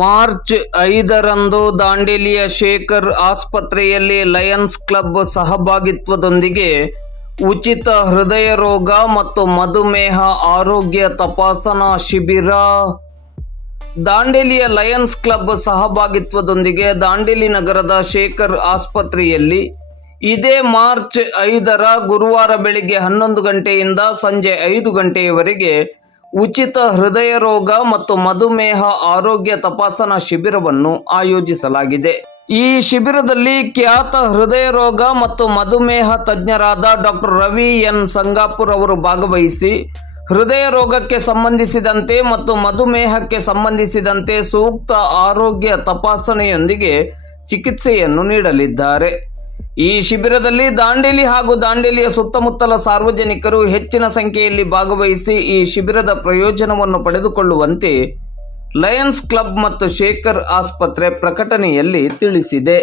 March 5ರಂದು ದಾಂಡೇಲಿಯ Shekhar ಆಸ್ಪತ್ರೆಯಲ್ಲಿ Lions club ಸಹಭಾಗಿತ್ವದೊಂದಿಗೆ ಉಚಿತ ಹೃದಯ ರೋಗ ಮತ್ತು ಮಧುಮೇಹ ಆರೋಗ್ಯ ತಪಾಸಣಾ ಶಿಬಿರ. ದಾಂಡೇಲಿಯ ಲಯನ್ಸ್ ಕ್ಲಬ್ ಸಹಭಾಗಿತ್ವದೊಂದಿಗೆ ದಾಂಡೇಲಿ ನಗರದ ಶೇಖರ್ ಆಸ್ಪತ್ರೆಯಲ್ಲಿ ಇದೇ ಮಾರ್ಚ್ 5ರ ಗುರುವಾರ ಬೆಳಿಗ್ಗೆ 11 ಗಂಟೆಯಿಂದ ಸಂಜೆ 5 ಗಂಟೆಯವರೆಗೆ ಉಚಿತ ಹೃದಯ ರೋಗ ಮತ್ತು ಮಧುಮೇಹ ಆರೋಗ್ಯ ತಪಾಸಣಾ ಶಿಬಿರವನ್ನು ಆಯೋಜಿಸಲಾಗಿದೆ. ಈ ಶಿಬಿರದಲ್ಲಿ ಖ್ಯಾತ ಹೃದಯ ರೋಗ ಮತ್ತು ಮಧುಮೇಹ ತಜ್ಞರಾದ ಡಾಕ್ಟರ್ ರವಿ ಎನ್ ಸಂಗಾಪುರ್ ಅವರು ಭಾಗವಹಿಸಿ ಹೃದಯ ರೋಗಕ್ಕೆ ಸಂಬಂಧಿಸಿದಂತೆ ಮತ್ತು ಮಧುಮೇಹಕ್ಕೆ ಸಂಬಂಧಿಸಿದಂತೆ ಸೂಕ್ತ ಆರೋಗ್ಯ ತಪಾಸಣೆಯೊಂದಿಗೆ ಚಿಕಿತ್ಸೆಯನ್ನು ನೀಡಲಿದ್ದಾರೆ. ಈ ಶಿಬಿರದಲ್ಲಿ ದಾಂಡೇಲಿ ಹಾಗೂ ದಾಂಡೇಲಿಯ ಸುತ್ತಮುತ್ತಲ ಸಾರ್ವಜನಿಕರು ಹೆಚ್ಚಿನ ಸಂಖ್ಯೆಯಲ್ಲಿ ಭಾಗವಹಿಸಿ ಈ ಶಿಬಿರದ ಪ್ರಯೋಜನವನ್ನು ಪಡೆದುಕೊಳ್ಳುವಂತೆ ಲಯನ್ಸ್ ಕ್ಲಬ್ ಮತ್ತು ಶೇಖರ್ ಆಸ್ಪತ್ರೆ ಪ್ರಕಟಣೆಯಲ್ಲಿ ತಿಳಿಸಿದೆ.